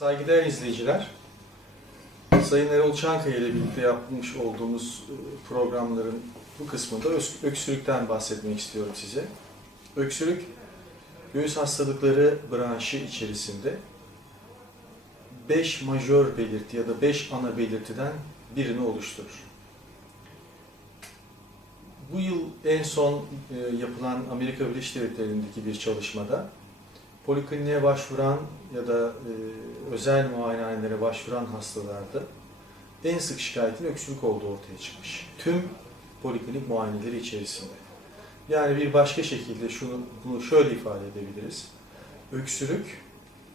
Saygıdeğer izleyiciler, Sayın Erol Çankaya ile birlikte yapmış olduğumuz programların bu kısmında öksürükten bahsetmek istiyorum size. Öksürük, göğüs hastalıkları branşı içerisinde 5 majör belirti ya da 5 ana belirtiden birini oluşturur. Bu yıl en son yapılan Amerika Birleşik Devletleri'ndeki bir çalışmada polikliniğe başvuran ya da özel muayenehanelere başvuran hastalarda en sık şikayetin öksürük olduğu ortaya çıkmış. Tüm poliklinik muayeneleri içerisinde. Yani bir başka şekilde bunu şöyle ifade edebiliriz. Öksürük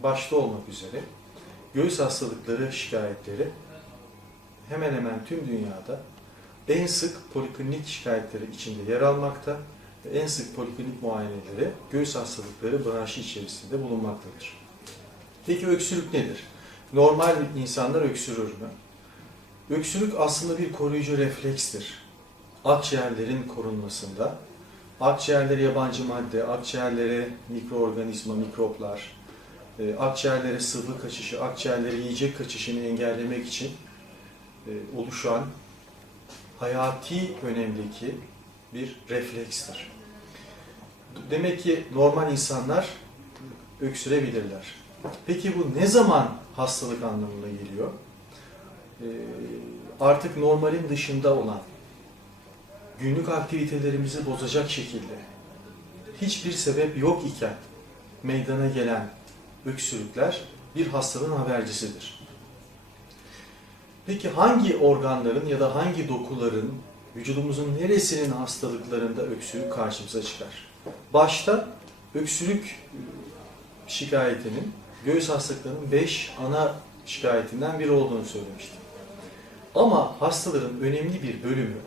başta olmak üzere göğüs hastalıkları şikayetleri hemen hemen tüm dünyada en sık poliklinik şikayetleri içinde yer almakta ve en sık poliklinik muayeneleri göğüs hastalıkları branşı içerisinde bulunmaktadır. Peki öksürük nedir? Normal insanlar öksürür mü? Öksürük aslında bir koruyucu reflekstir. Akciğerlerin korunmasında, akciğerlere yabancı madde, akciğerlere mikroorganizma, mikroplar, akciğerlere sıvı kaçışı, akciğerlere yiyecek kaçışını engellemek için oluşan hayati önemdeki bir reflekstir. Demek ki normal insanlar öksürebilirler. Peki bu ne zaman hastalık anlamına geliyor? Artık normalin dışında olan, günlük aktivitelerimizi bozacak şekilde, hiçbir sebep yok iken meydana gelen öksürükler bir hastalığın habercisidir. Peki hangi organların ya da hangi dokuların, vücudumuzun neresinin hastalıklarında öksürük karşımıza çıkar? Başta öksürük şikayetinin göğüs hastalıklarının 5 ana şikayetinden biri olduğunu söylemiştim. Ama hastaların önemli bir bölümü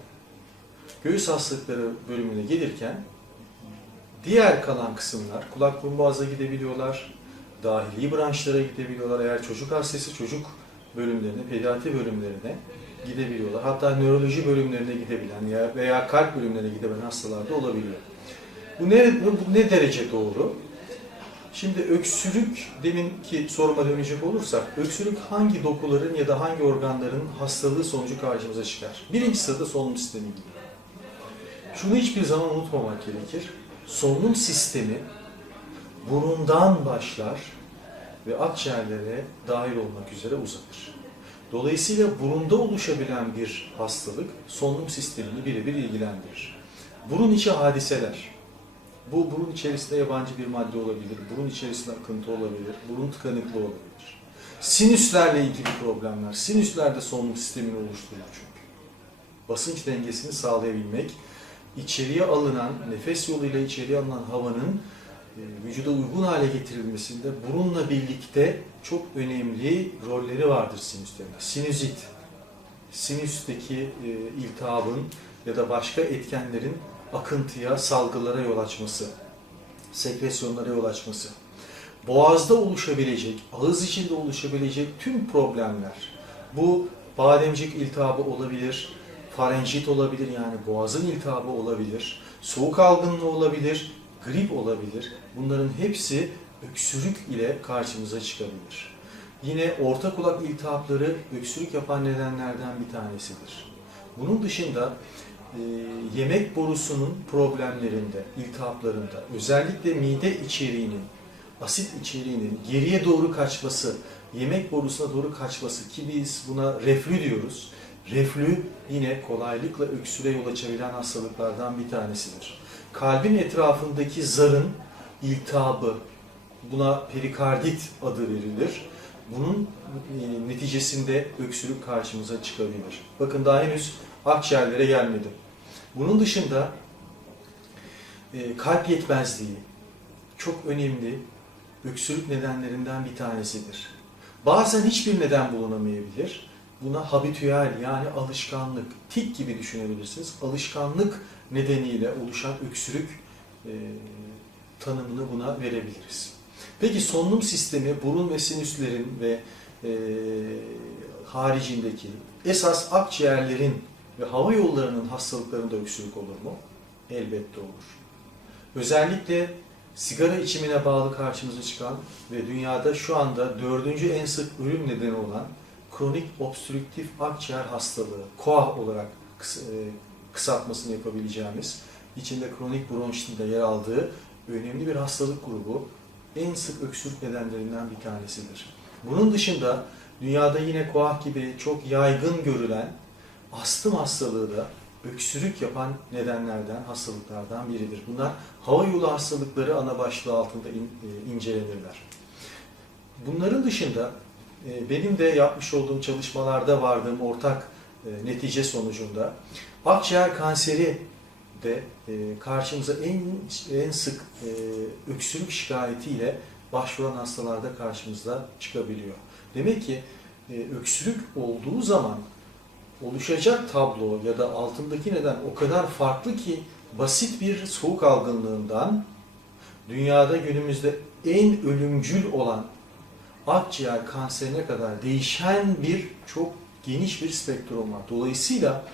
göğüs hastalıkları bölümüne gelirken diğer kalan kısımlar, kulak burun boğaza gidebiliyorlar, dahili branşlara gidebiliyorlar. Eğer çocuk hastası çocuk bölümlerine, pediatri bölümlerine gidebiliyorlar. Hatta nöroloji bölümlerine gidebilen veya kalp bölümlerine gidebilen hastalar da olabiliyor. Bu ne derece doğru? Şimdi öksürük, deminki soruma dönecek olursak, öksürük hangi dokuların ya da hangi organların hastalığı sonucu karşımıza çıkar? Birinci sırada solunum sistemi gibi. Şunu hiçbir zaman unutmamak gerekir. Solunum sistemi burundan başlar ve akciğerlere dahil olmak üzere uzanır. Dolayısıyla burunda oluşabilen bir hastalık solunum sistemini birebir ilgilendirir. Burun içi hadiseler. Bu burun içerisinde yabancı bir madde olabilir, burun içerisinde akıntı olabilir, burun tıkanıklığı olabilir. Sinüslerle ilgili problemler, sinüsler de solunum sistemini oluşturur çünkü. Basınç dengesini sağlayabilmek, içeriye alınan, nefes yoluyla içeriye alınan havanın vücuda uygun hale getirilmesinde burunla birlikte çok önemli rolleri vardır sinüslerinde. Sinüzit, sinüsteki iltihabın ya da başka etkenlerin akıntıya, salgılara yol açması, sekresyonlara yol açması, boğazda oluşabilecek, ağız içinde oluşabilecek tüm problemler, bu bademcik iltihabı olabilir, farenjit olabilir yani boğazın iltihabı olabilir, soğuk algınlığı olabilir, grip olabilir. Bunların hepsi öksürük ile karşımıza çıkabilir. Yine orta kulak iltihapları öksürük yapan nedenlerden bir tanesidir. Bunun dışında yemek borusunun problemlerinde, iltihaplarında, özellikle mide içeriğinin, asit içeriğinin geriye doğru kaçması, yemek borusuna doğru kaçması ki biz buna reflü diyoruz. Reflü yine kolaylıkla öksüre yol açabilen hastalıklardan bir tanesidir. Kalbin etrafındaki zarın iltihabı, buna perikardit adı verilir. Bunun neticesinde öksürük karşımıza çıkabilir. Bakın daha henüz akciğerlere gelmedim. Bunun dışında kalp yetmezliği çok önemli öksürük nedenlerinden bir tanesidir. Bazen hiçbir neden bulunamayabilir. Buna habitüel yani alışkanlık, tik gibi düşünebilirsiniz. Alışkanlık nedeniyle oluşan öksürük tanımını buna verebiliriz. Peki solunum sistemi burun ve sinüslerin ve haricindeki esas akciğerlerin ve hava yollarının hastalıklarında öksürük olur mu? Elbette olur. Özellikle sigara içimine bağlı karşımıza çıkan ve dünyada şu anda 4. en sık ölüm nedeni olan kronik obstrüktif akciğer hastalığı, KOAH olarak kısaltmasını yapabileceğimiz, içinde kronik bronşitin de yer aldığı önemli bir hastalık grubu, en sık öksürük nedenlerinden bir tanesidir. Bunun dışında dünyada yine KOAH gibi çok yaygın görülen astım hastalığı da öksürük yapan nedenlerden, hastalıklardan biridir. Bunlar hava yolu hastalıkları ana başlığı altında incelenirler. Bunların dışında benim de yapmış olduğum çalışmalarda vardığım ortak netice sonucunda akciğer kanseri de karşımıza en sık öksürük şikayetiyle başvuran hastalarda karşımıza çıkabiliyor. Demek ki öksürük olduğu zaman oluşacak tablo ya da altındaki neden o kadar farklı ki basit bir soğuk algınlığından dünyada günümüzde en ölümcül olan akciğer kanserine kadar değişen bir çok geniş bir spektrum var. Dolayısıyla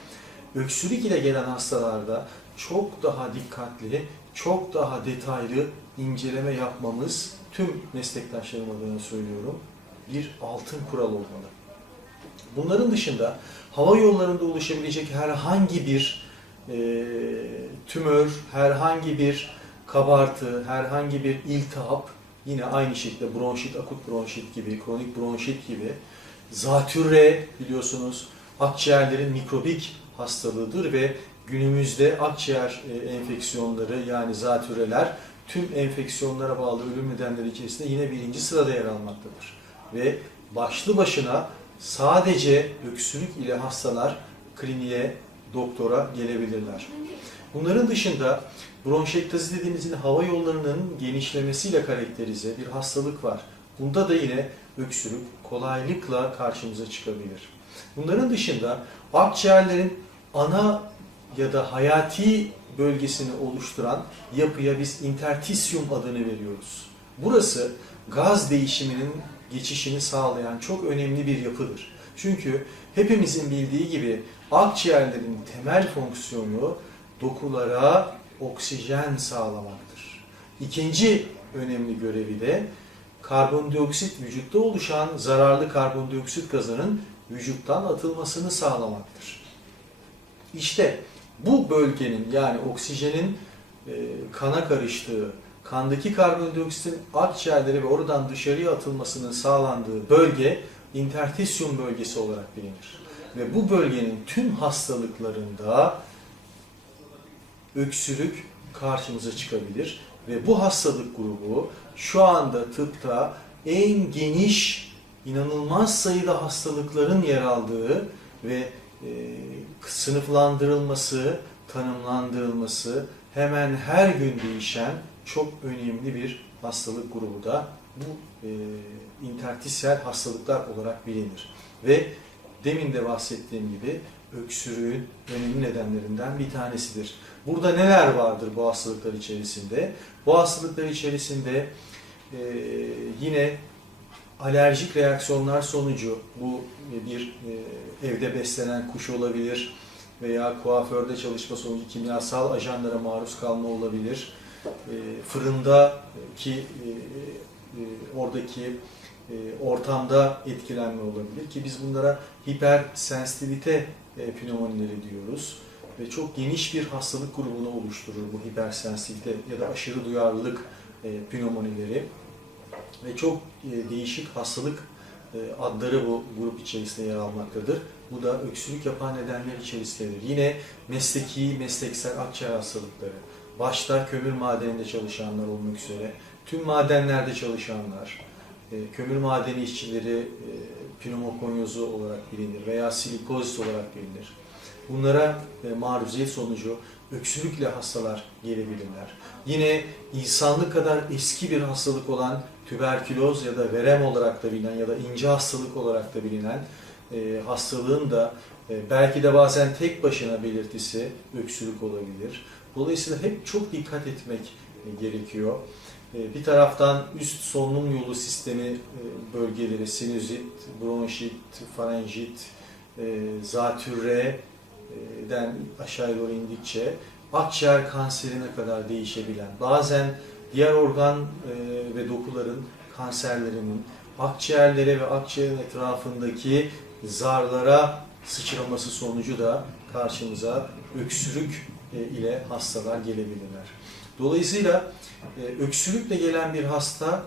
öksürük ile gelen hastalarda çok daha dikkatli, çok daha detaylı inceleme yapmamız, tüm meslektaşlarım adına söylüyorum, bir altın kural olmalı. Bunların dışında hava yollarında oluşabilecek herhangi bir tümör, herhangi bir kabartı, herhangi bir iltihap, yine aynı şekilde bronşit, akut bronşit gibi, kronik bronşit gibi, zatürre biliyorsunuz akciğerlerin mikrobik hastalığıdır ve günümüzde akciğer enfeksiyonları yani zatürreler tüm enfeksiyonlara bağlı ölüm nedenleri içerisinde yine birinci sırada yer almaktadır. Ve başlı başına sadece öksürük ile hastalar kliniğe, doktora gelebilirler. Bunların dışında bronşektazi dediğimiz hava yollarının genişlemesiyle karakterize bir hastalık var. Bunda da yine öksürük kolaylıkla karşımıza çıkabilir. Bunların dışında akciğerlerin ana ya da hayati bölgesini oluşturan yapıya biz interstisyum adını veriyoruz. Burası gaz değişiminin geçişini sağlayan çok önemli bir yapıdır. Çünkü hepimizin bildiği gibi akciğerlerin temel fonksiyonu dokulara oksijen sağlamaktır. İkinci önemli görevi de karbondioksit, vücutta oluşan zararlı karbondioksit gazının vücuttan atılmasını sağlamaktır. İşte bu bölgenin yani oksijenin kana karıştığı, kandaki karbondioksitin akciğerlere ve oradan dışarıya atılmasının sağlandığı bölge interstisyum bölgesi olarak bilinir. Ve bu bölgenin tüm hastalıklarında öksürük karşımıza çıkabilir. Ve bu hastalık grubu şu anda tıpta en geniş, inanılmaz sayıda hastalıkların yer aldığı ve sınıflandırılması, tanımlandırılması hemen her gün değişen çok önemli bir hastalık grubu da bu interstisyal hastalıklar olarak bilinir. Ve demin de bahsettiğim gibi öksürüğün önemli nedenlerinden bir tanesidir. Burada neler vardır bu hastalıklar içerisinde? Bu hastalıklar içerisinde yine alerjik reaksiyonlar sonucu, bu bir evde beslenen kuş olabilir veya kuaförde çalışma sonucu kimyasal ajanlara maruz kalma olabilir. Fırındaki oradaki ortamda etkilenme olabilir ki biz bunlara hipersensitivite pnömonileri diyoruz ve çok geniş bir hastalık grubunu oluşturur bu hipersensitivite ya da aşırı duyarlılık pnömonileri ve çok değişik hastalık adları bu grup içerisinde yer almaktadır. Bu da öksürük yapan nedenler içerisindedir. Yine mesleki, mesleksel akciğer hastalıkları, başta kömür madeninde çalışanlar olmak üzere, tüm madenlerde çalışanlar, kömür madeni işçileri pnömokonyozu olarak bilinir veya silikozis olarak bilinir. Bunlara maruziyet sonucu öksürükle hastalar gelebilirler. Yine insanlık kadar eski bir hastalık olan tüberküloz ya da verem olarak da bilinen ya da ince hastalık olarak da bilinen hastalığın da belki de bazen tek başına belirtisi öksürük olabilir. Dolayısıyla hep çok dikkat etmek gerekiyor. Bir taraftan üst solunum yolu sistemi bölgeleri, sinüzit, bronşit, farenjit, zatürreden aşağı doğru indikçe akciğer kanserine kadar değişebilen, bazen diğer organ ve dokuların kanserlerinin, akciğerlere ve akciğerin etrafındaki zarlara sıçraması sonucu da karşımıza öksürük ile hastalar gelebilirler. Dolayısıyla öksürükle gelen bir hasta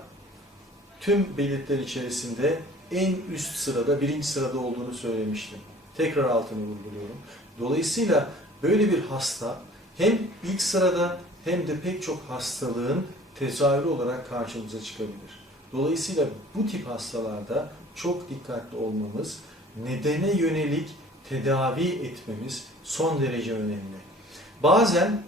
tüm belirtiler içerisinde en üst sırada, birinci sırada olduğunu söylemiştim. Tekrar altını vurguluyorum. Dolayısıyla böyle bir hasta hem ilk sırada hem de pek çok hastalığın tezahürü olarak karşımıza çıkabilir. Dolayısıyla bu tip hastalarda çok dikkatli olmamız, nedene yönelik tedavi etmemiz son derece önemli. Bazen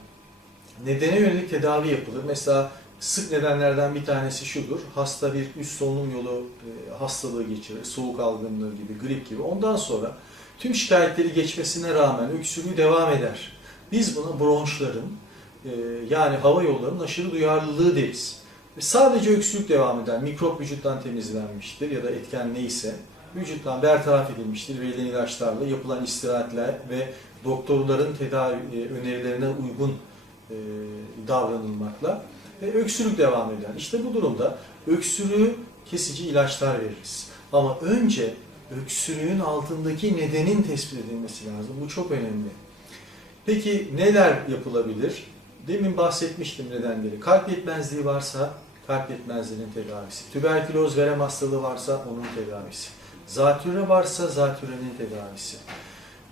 nedene yönelik tedavi yapılır. Mesela sık nedenlerden bir tanesi şudur. Hasta bir üst solunum yolu hastalığı geçirir. Soğuk algınlığı gibi, grip gibi. Ondan sonra tüm şikayetleri geçmesine rağmen öksürüğü devam eder. Biz buna bronşların yani hava yollarının aşırı duyarlılığı deriz. Sadece öksürük devam eder. Mikrop vücuttan temizlenmiştir ya da etken neyse vücuttan bertaraf edilmiştir. Verilen ilaçlarla, yapılan istirahatler ve doktorların tedavi önerilerine uygun davranılmakla ve öksürük devam eder. İşte bu durumda öksürüğü kesici ilaçlar veririz. Ama önce öksürüğün altındaki nedenin tespit edilmesi lazım. Bu çok önemli. Peki neler yapılabilir? Demin bahsetmiştim nedenleri. Kalp yetmezliği varsa kalp yetmezliğinin tedavisi. Tüberküloz, verem hastalığı varsa onun tedavisi. Zatürre varsa zatürrenin tedavisi.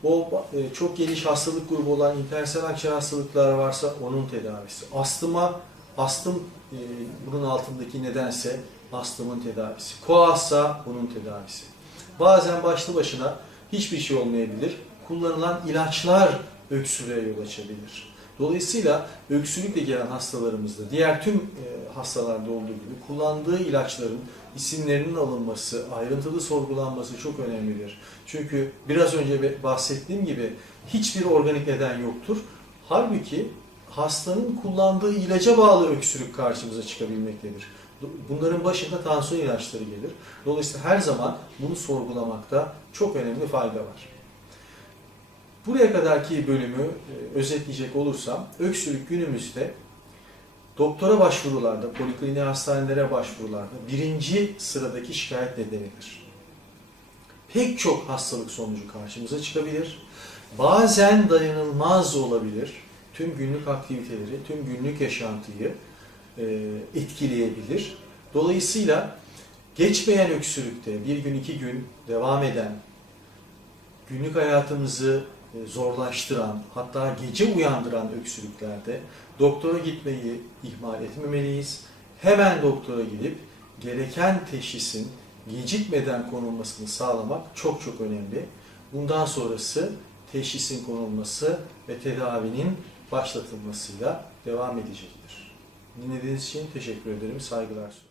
O çok geniş hastalık grubu olan intersel akciğer hastalıklar varsa onun tedavisi. Astım bunun altındaki nedense astımın tedavisi. Koazsa bunun tedavisi. Bazen başlı başına hiçbir şey olmayabilir. Kullanılan ilaçlar öksürüğe yol açabilir. Dolayısıyla öksürükle gelen hastalarımızda diğer tüm hastalarda olduğu gibi kullandığı ilaçların isimlerinin alınması, ayrıntılı sorgulanması çok önemlidir. Çünkü biraz önce bahsettiğim gibi hiçbir organik neden yoktur. Halbuki hastanın kullandığı ilaca bağlı öksürük karşımıza çıkabilmektedir. Bunların başında tansiyon ilaçları gelir. Dolayısıyla her zaman bunu sorgulamakta çok önemli fayda var. Buraya kadarki bölümü özetleyecek olursam, öksürük günümüzde doktora başvurularda, poliklinik hastanelere başvurularda birinci sıradaki şikayet nedenidir. Pek çok hastalık sonucu karşımıza çıkabilir. Bazen dayanılmaz olabilir. Tüm günlük aktiviteleri, tüm günlük yaşantıyı etkileyebilir. Dolayısıyla geçmeyen öksürükte bir gün, iki gün devam eden, günlük hayatımızı zorlaştıran, hatta gece uyandıran öksürüklerde doktora gitmeyi ihmal etmemeliyiz. Hemen doktora gidip gereken teşhisin gecikmeden konulmasını sağlamak çok çok önemli. Bundan sonrası teşhisin konulması ve tedavinin başlatılmasıyla devam edecektir. Dinlediğiniz için teşekkür ederim, saygılar sunuyorum.